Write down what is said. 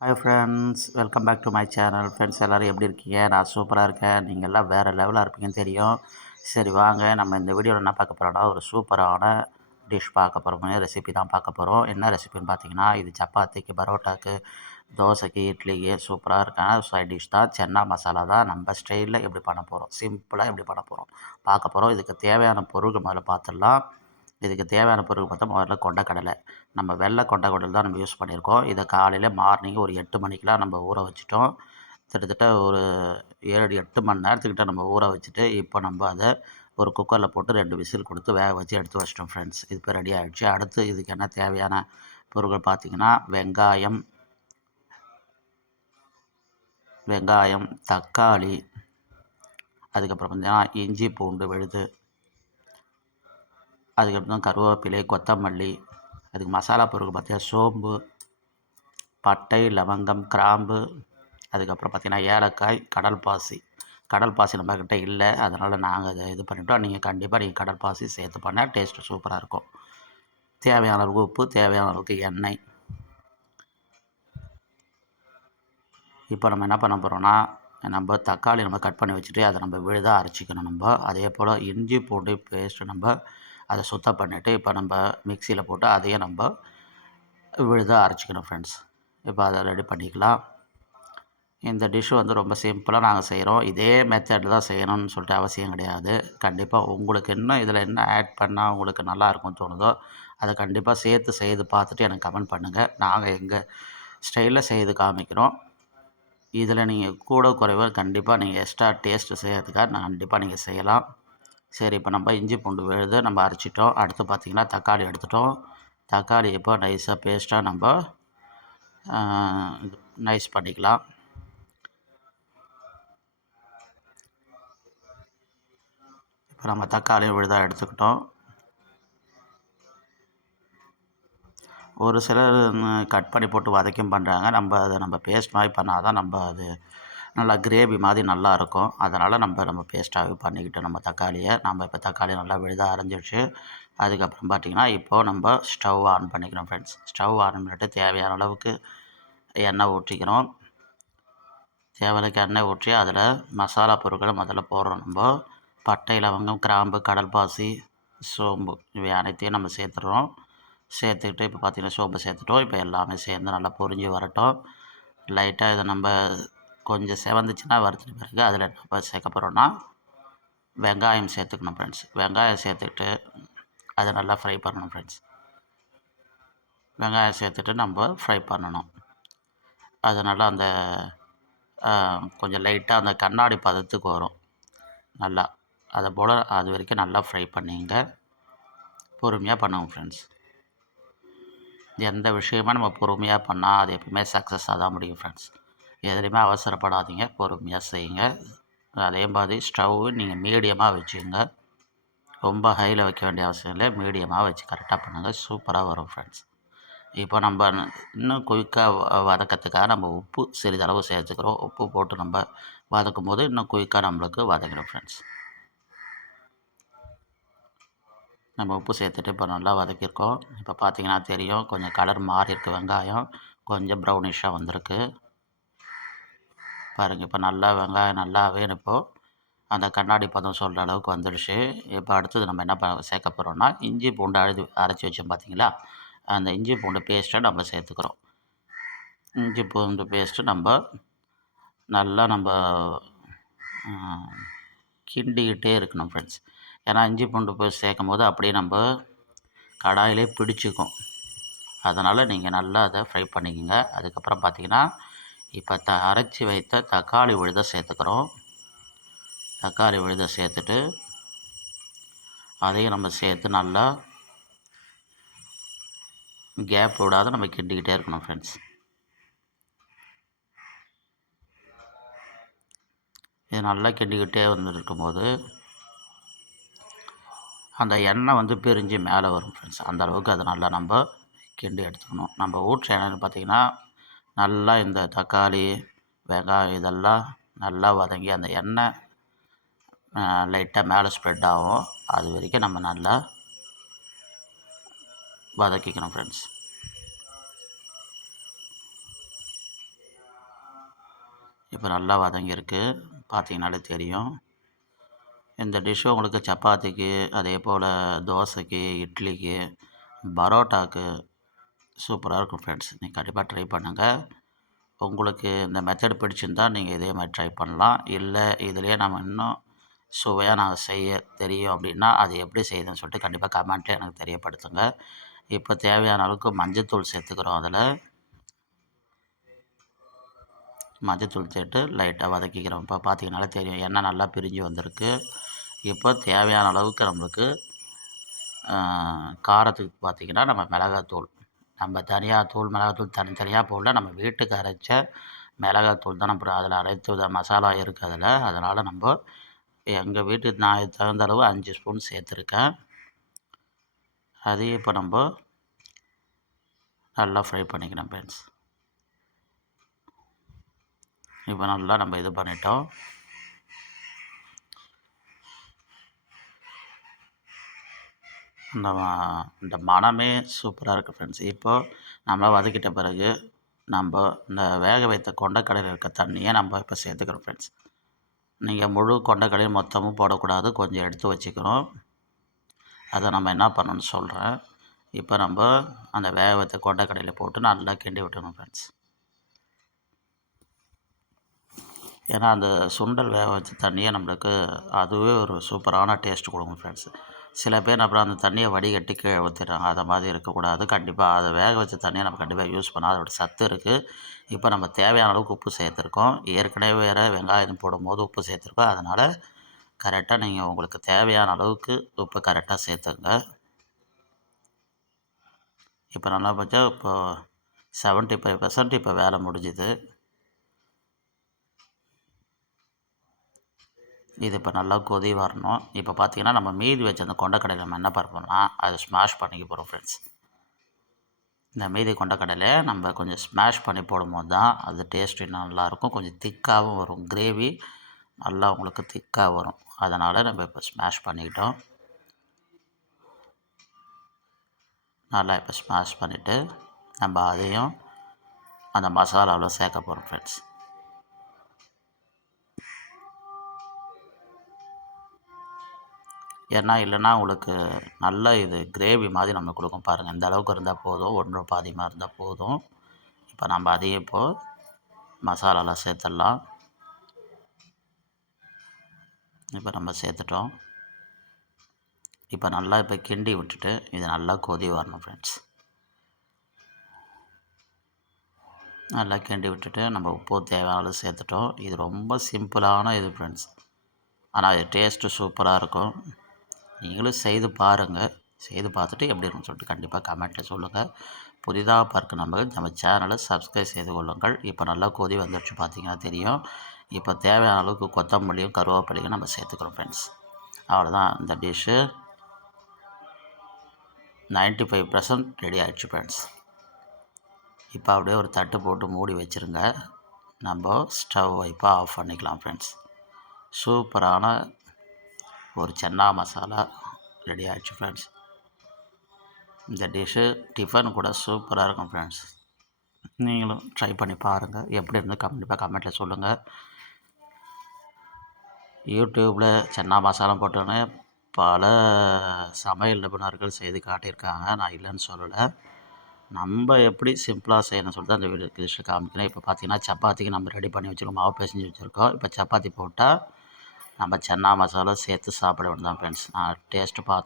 Hi friends welcome back to my channel friends எல்லோரும் எப்படி இருக்கீங்க? நான் சூப்பராக இருக்கேன். நீங்கள் எல்லாம் வேறு லெவலாக இருப்பீங்கன்னு தெரியும். சரி வாங்க. நம்ம இந்த வீடியோவில் என்ன பார்க்க போகிறோம்னா ஒரு சூப்பரான டிஷ் பார்க்க போகிறோம் ரெசிபி தான் பார்க்க போகிறோம் என்ன ரெசிபின்னு பார்த்தீங்கன்னா இது சப்பாத்திக்கு பரோட்டாக்கு தோசைக்கு இட்லிக்கு சூப்பராக இருக்கான சைட் டிஷ் தான். சென்னா மசாலா தான் நம்ம ஸ்டைலில் எப்படி பண்ண போகிறோம் சிம்பிளாக எப்படி பண்ண போகிறோம் பார்க்க போகிறோம் இதுக்கு தேவையான பொருள் முதல்ல பார்த்துடலாம். இதுக்கு தேவையான பொருள் பார்த்தா முதல்ல கொண்டக்கடலை நம்ம வெள்ளை கொண்டக்கடலை தான் நம்ம யூஸ் பண்ணியிருக்கோம். இதை காலையில் மார்னிங் ஒரு எட்டு மணிக்கெலாம் நம்ம ஊற வச்சுட்டோம். கிட்டத்தட்ட ஒரு ஏழு எட்டு மணி நேரத்துக்கிட்ட நம்ம ஊற வச்சுட்டு இப்போ நம்ம அதை ஒரு குக்கரில் போட்டு ரெண்டு விசில் கொடுத்து வேக வச்சு எடுத்து வச்சிட்டோம் ஃப்ரெண்ட்ஸ் இது இப்போ ரெடி ஆகிடுச்சு அடுத்து இதுக்கு என்ன தேவையான பொருட்கள் பார்த்திங்கன்னா வெங்காயம் வெங்காயம் தக்காளி அதுக்கப்புறம் பார்த்தீங்கன்னா இஞ்சி பூண்டு விழுது அதுக்கப்புறம் கருவேப்பிலை கொத்தமல்லி அதுக்கு மசாலா பொருட்கள் பார்த்தீங்கன்னா சோம்பு பட்டை லவங்கம் கிராம்பு அதுக்கப்புறம் பார்த்திங்கன்னா ஏலக்காய் கடல் பாசி. கடல் பாசி நம்மக்கிட்ட இல்லை. அதனால் நாங்கள் அதை இது பண்ணிட்டோம். நீங்கள் கண்டிப்பாக நீங்கள் கடல் பாசி சேர்த்து பண்ணால் டேஸ்ட்டு சூப்பராக இருக்கும். தேவையான அளவுக்கு உப்பு தேவையான அளவுக்கு எண்ணெய். இப்போ நம்ம என்ன பண்ண போகிறோம்னா நம்ம தக்காளி நம்ம கட் பண்ணி வச்சுட்டு அதை நம்ம விழுதாக அரைச்சிக்கணும் நம்ம. அதே போல் இஞ்சி பூண்டு பேஸ்ட்டு நம்ம அதை சுத்தம் பண்ணிவிட்டு இப்போ நம்ம மிக்சியில் போட்டு அதையும் நம்ம விழுதாக அரைச்சிக்கணும் ஃப்ரெண்ட்ஸ் இப்போ அதை ரெடி பண்ணிக்கலாம். இந்த டிஷ் வந்து ரொம்ப சிம்பிளாக நாங்கள் செய்கிறோம் இதே மெத்தடில் தான் செய்யணும்னு சொல்லிட்டு அவசியம் கிடையாது. கண்டிப்பாக உங்களுக்கு இன்னும் இதில் என்ன ஆட் பண்ணால் உங்களுக்கு நல்லா இருக்கும்னு தோணுதோ அதை கண்டிப்பாக சேர்த்து செய்து பார்த்துட்டு எனக்கு கமெண்ட் பண்ணுங்கள் நாங்கள் எங்கள் ஸ்டைலில் செய்து காமிக்கிறோம். இதில் நீங்கள் கூட குறைவாக கண்டிப்பாக நீங்கள் எக்ஸ்ட்ரா டேஸ்ட்டு செய்கிறதுக்காக நான் கண்டிப்பாக நீங்கள் செய்யலாம். சரி இப்போ நம்ம இஞ்சி பூண்டு விழுது நம்ம அரைச்சிட்டோம். அடுத்து பார்த்திங்கன்னா தக்காளி எடுத்துட்டோம். தக்காளி இப்போ நைஸாக பேஸ்ட்டாக நம்ம நைஸ் பண்ணிக்கலாம். இப்போ நம்ம தக்காளி விழுதாக எடுத்துக்கிட்டோம். ஒரு சிலர் கட் பண்ணி போட்டு வதக்கியும் பண்ணுறாங்க நம்ம அதை நம்ம பேஸ்ட் மாதிரி பண்ணால் தான் நம்ம அது நல்லா கிரேவி மாதிரி நல்லாயிருக்கும் அதனால் நம்ம நம்ம பேஸ்ட்டாகவே பண்ணிக்கிட்டோம் நம்ம தக்காளியை நம்ம இப்போ தக்காளி நல்லா விழுதாக அரைஞ்சிடுச்சு அதுக்கப்புறம் பார்த்திங்கன்னா இப்போது நம்ம ஸ்டவ் ஆன் பண்ணிக்கிறோம் ஃப்ரெண்ட்ஸ் ஸ்டவ் ஆன் பண்ணிட்டு தேவையான அளவுக்கு எண்ணெய் ஊற்றிக்கிறோம். தேவைக்கு எண்ணெய் ஊற்றி அதில் மசாலா பொருட்களை முதல்ல போடுறோம் நம்ம. பட்டை லவங்கம் கிராம்பு கடல் பாசி சோம்பு இவை அனைத்தையும் நம்ம சேர்த்துடுறோம். சேர்த்துக்கிட்டு இப்போ பார்த்திங்கன்னா சோம்பு சேர்த்துட்டோம். இப்போ எல்லாமே சேர்ந்து நல்லா பொரிஞ்சு வரட்டும். லைட்டாக இதை நம்ம கொஞ்சம் செவந்துச்சுன்னா வறுத்துட்டு பிறகு அதில் நம்ம சேர்க்க போகிறோன்னா வெங்காயம் சேர்த்துக்கணும் ஃப்ரெண்ட்ஸ் வெங்காயம் சேர்த்துக்கிட்டு அதை நல்லா ஃப்ரை பண்ணணும் ஃப்ரெண்ட்ஸ் வெங்காயம் சேர்த்துட்டு நம்ம ஃப்ரை பண்ணணும். அது நல்லா அந்த கொஞ்சம் லைட்டாக அந்த கண்ணாடி பதத்துக்கு வரும். நல்லா. அதை போல் அது வரைக்கும் நல்லா ஃப்ரை பண்ணிங்க. பொறுமையாக பண்ணுவோம் ஃப்ரெண்ட்ஸ் எந்த விஷயமும் நம்ம பொறுமையாக பண்ணால் அது எப்பவுமே சக்ஸஸாக தான் முடியும் ஃப்ரெண்ட்ஸ் எதுலேயுமே அவசரப்படாதீங்க பொறுமையாக செய்யுங்க. அதே மாதிரி ஸ்டவ் நீங்கள் மீடியமாக வச்சுக்கோங்க ரொம்ப ஹையில் வைக்க வேண்டிய அவசியம் இல்லை. மீடியமாக வச்சு கரெக்டாக பண்ணுங்கள் சூப்பராக வரும் ஃப்ரெண்ட்ஸ் இப்போ நம்ம இன்னும் குயிக்காக வதக்கிறதுக்காக நம்ம உப்பு சிறிதளவு சேர்த்துக்கிறோம். உப்பு போட்டு நம்ம வதக்கும் போது இன்னும் குயிக்காக நம்மளுக்கு வதங்கிடும் ஃப்ரெண்ட்ஸ் நம்ம உப்பு சேர்த்துட்டு இப்போ நல்லா வதக்கியிருக்கோம். இப்போ பார்த்தீங்கன்னா தெரியும். கொஞ்சம் கலர் மாறி இருக்குது வெங்காயம். கொஞ்சம் ப்ரௌனிஷாக வந்திருக்கு. பாருங்கள் இப்போ நல்லா வெங்காயம் நல்லாவே இப்போது அந்த கண்ணாடி பதம் சொல்கிற அளவுக்கு வந்துடுச்சு. இப்போ அடுத்தது நம்ம என்ன பண்ண சேர்க்க போகிறோம்னா இஞ்சி பூண்டு அழுது அரைச்சி வச்சோம் பார்த்தீங்களா அந்த இஞ்சி பூண்டு பேஸ்ட்டை நம்ம சேர்த்துக்கிறோம். இஞ்சி பூண்டு பேஸ்ட்டு நம்ம நல்லா நம்ம கிண்டிக்கிட்டே இருக்கணும் ஃப்ரெண்ட்ஸ் ஏன்னா இஞ்சி பூண்டு பேஸ்ட் சேர்க்கும் போது அப்படியே நம்ம கடாயிலே பிடிச்சிக்கும். அதனால் நீங்கள் நல்லா அதை ஃப்ரை பண்ணிக்கோங்க. அதுக்கப்புறம் பார்த்திங்கன்னா இப்போ த அரைச்சி வைத்த தக்காளி விழுதை சேர்த்துக்கிறோம். தக்காளி விழுதை சேர்த்துட்டு அதையும் நம்ம சேர்த்து நல்லா கேப் விடாத நம்ம கிண்டிக்கிட்டே இருக்கணும் ஃப்ரெண்ட்ஸ் இது நல்லா கிண்டிக்கிட்டே வந்துருக்கும் போது அந்த எண்ணெய் வந்து பிரிஞ்சு மேலே வரும் ஃப்ரெண்ட்ஸ் அந்த அளவுக்கு அதை நல்லா நம்ம கிண்டி எடுத்துக்கணும். நம்ம ஊற்று எண்ணெய்னு பார்த்திங்கன்னா நல்லா இந்த தக்காளி வெங்காயம் இதெல்லாம் நல்லா வதங்கி அந்த எண்ணெய் லைட்டாக மேலே ஸ்ப்ரெட் ஆகும். அது வரைக்கும் நம்ம நல்லா வதக்கிக்கணும் ஃப்ரெண்ட்ஸ் இப்போ நல்லா வதங்கியிருக்கு. பார்த்தீங்கனாலே தெரியும். இந்த டிஷ்ஷு உங்களுக்கு சப்பாத்திக்கு அதே போல் தோசைக்கு இட்லிக்கு பரோட்டாக்கு சூப்பராக இருக்கும் ஃப்ரெண்ட்ஸ். நீங்கள் கண்டிப்பாக ட்ரை பண்ணுங்கள் உங்களுக்கு இந்த மெத்தட் பிடிச்சிருந்தால் நீங்கள் இதே மாதிரி ட்ரை பண்ணலாம். இல்லை இதுலேயே நம்ம இன்னும் சுவையாக நாங்கள் செய்ய தெரியும் அப்படின்னா அது எப்படி செய்யுதுன்னு சொல்லிட்டு கண்டிப்பாக கமெண்ட்டில் எனக்கு தெரியப்படுத்துங்க. இப்போ தேவையான அளவுக்கு மஞ்சத்தூள் சேர்த்துக்கிறோம் அதில். மஞ்சத்தூள் சேர்த்து லைட்டாக வதக்கிக்கிறோம். இப்போ பார்த்தீங்கனாலே தெரியும் எண்ணெய் நல்லா பிரிஞ்சு வந்திருக்கு. இப்போ தேவையான அளவுக்கு நம்மளுக்கு காரத்துக்கு பார்த்திங்கன்னா நம்ம மிளகாத்தூள் நம்ம தனியாக தூள் மிளகாத்தூள் தனித்தனியாக போடல நம்ம வீட்டுக்கு அரைச்ச மிளகாத்தூள் தான். நம்ம அதில் அரைத்து வித மசாலா இருக்குது அதில். அதனால் நம்ம எங்கள் வீட்டுக்கு நான் தகுந்த அளவு அஞ்சு ஸ்பூன் சேர்த்துருக்கேன். அதையும் இப்போ நம்ம நல்லா ஃப்ரை பண்ணிக்கணும் ஃப்ரெண்ட்ஸ் இப்போ நல்லா நம்ம இது பண்ணிட்டோம். இந்த இந்த மனமே சூப்பராக இருக்குது ஃப்ரெண்ட்ஸ் இப்போது நம்ம வதக்கிட்ட பிறகு நம்ம இந்த வேக வைத்த கொண்டக்கடலையில் இருக்க தண்ணியை நம்ம இப்போ சேர்த்துக்கிறோம் ஃப்ரெண்ட்ஸ் நீங்கள் முழு கொண்டக்கடலையும் மொத்தமும் போடக்கூடாது. கொஞ்சம் எடுத்து வச்சுக்கிறோம். அதை நம்ம என்ன பண்ணணும்னு சொல்கிறேன் இப்போ நம்ம அந்த வேக வைத்த கொண்டக்கடலையில் போட்டு நல்லா கிண்டி விட்டுணும் ஃப்ரெண்ட்ஸ் ஏன்னா அந்த சுண்டல் வேக வச்ச தண்ணியை நம்மளுக்கு அதுவே ஒரு சூப்பரான டேஸ்ட் கொடுக்கும் ஃப்ரெண்ட்ஸ் சில பேர் அப்புறம் அந்த தண்ணியை வடிகட்டி கீழே ஊற்றிடுறாங்க அதை மாதிரி இருக்கக்கூடாது. கண்டிப்பாக அதை வேக வச்ச தண்ணியை நம்ம கண்டிப்பாக யூஸ் பண்ணால் அதோட சத்து இருக்குது இப்போ நம்ம தேவையான அளவுக்கு உப்பு சேர்த்துருக்கோம். ஏற்கனவே வேறு வெங்காயம் போடும்போது உப்பு சேர்த்துருக்கோம். அதனால் கரெக்டாக நீங்கள் உங்களுக்கு தேவையான அளவுக்கு உப்பு கரெக்டாக சேர்த்துங்க இப்போ நல்லா பார்த்தா இப்போ செவன்ட்டி ஃபைவ் பர்சன்ட் இப்போ வேலை முடிஞ்சுது. இது இப்போ நல்லா கொதி வரணும். இப்போ பார்த்தீங்கன்னா நம்ம மீதி வச்ச அந்த கொண்டக்கடையில் நம்ம என்ன பார்ப்போம்னா அதை ஸ்மாஷ் பண்ணிக்க போகிறோம் ஃப்ரெண்ட்ஸ் இந்த மீதி கொண்டக்கடையில் நம்ம கொஞ்சம் ஸ்மாஷ் பண்ணி போடும்போது தான் அது டேஸ்ட்டு நல்லாயிருக்கும் கொஞ்சம் திக்காகவும் வரும். கிரேவி நல்லா உங்களுக்கு திக்காக வரும். அதனால் நம்ம இப்போ ஸ்மாஷ் பண்ணிக்கிட்டோம். நல்லா இப்போ ஸ்மாஷ் பண்ணிவிட்டு நம்ம அதையும் அந்த மசாலாவில் சேர்க்க போகிறோம் ஃப்ரெண்ட்ஸ் ஏன்னா இல்லைன்னா உங்களுக்கு நல்ல இது கிரேவி மாதிரி நம்ம கொடுக்கும். பாருங்கள் இந்த அளவுக்கு இருந்தால் போதும். ஒன்று பாதியமாக இருந்தால் போதும். இப்போ நம்ம அதையும் இப்போது மசாலாலாம் சேர்த்துடலாம். இப்போ நம்ம சேர்த்துட்டோம். இப்போ நல்லா இப்போ கிண்டி விட்டுட்டு இது நல்லா கொதி வரணும் ஃப்ரெண்ட்ஸ் நல்லா கிண்டி விட்டுட்டு நம்ம உப்பு தேவையான சேர்த்துட்டோம். இது ரொம்ப சிம்பிளான இது ஃப்ரெண்ட்ஸ் ஆனால் இது டேஸ்ட்டு சூப்பராக இருக்கும். நீங்களும் செய்து பாருங்கள் செய்து பார்த்துட்டு எப்படி இருக்குன்னு சொல்லிட்டு கண்டிப்பாக கமெண்ட்டில் சொல்லுங்கள் புதிதாக பார்க்க நம்ம நம்ம சேனலை சப்ஸ்கிரைப் செய்து கொள்ளுங்கள். இப்போ நல்லா கொதி வந்துடுச்சு பார்த்தீங்கன்னா தெரியும். இப்போ தேவையான அளவுக்கு கொத்தமல்லியும் கருவேப்பிலையும் நம்ம சேர்த்துக்கிறோம் ஃப்ரெண்ட்ஸ் அவ்வளோதான் இந்த dish ninety five percent ready ஆகிடுச்சு ஃப்ரெண்ட்ஸ் இப்போ அப்படியே ஒரு தட்டு போட்டு மூடி வச்சுருங்க. நம்ம ஸ்டவ் வைப்பாக ஆஃப் பண்ணிக்கலாம் ஃப்ரெண்ட்ஸ் சூப்பரான ஒரு சன்னா மசாலா ரெடி ஆகிடுச்சு ஃப்ரெண்ட்ஸ் இந்த டிஷ்ஷு டிஃபன் கூட சூப்பராக இருக்கும் ஃப்ரெண்ட்ஸ் நீங்களும் ட்ரை பண்ணி பாருங்கள் எப்படி இருந்து கண்டிப்பாக கமெண்ட்டில் சொல்லுங்கள் யூடியூப்பில் சன்னா மசாலா போட்டோன்னே பல சமையல் நிபுணர்கள் செய்து காட்டியிருக்காங்க. நான் இல்லைன்னு சொல்லலை. நம்ம எப்படி சிம்பிளாக செய்யணும் சொல்லிட்டு அந்த வீடியோ டிஷ்ஷை காமிக்கிறேன். இப்போ பார்த்தீங்கன்னா சப்பாத்திக்கு நம்ம ரெடி பண்ணி வச்சுருக்கோம். மாவு பேசஞ்சு வச்சுருக்கோம். இப்போ சப்பாத்தி போட்டால் நம்ம சன்னா மசாலா சேர்த்து சாப்பிட வேண்டியதான் ஃப்ரெண்ட்ஸ் நான் டேஸ்ட்டு பார்த்து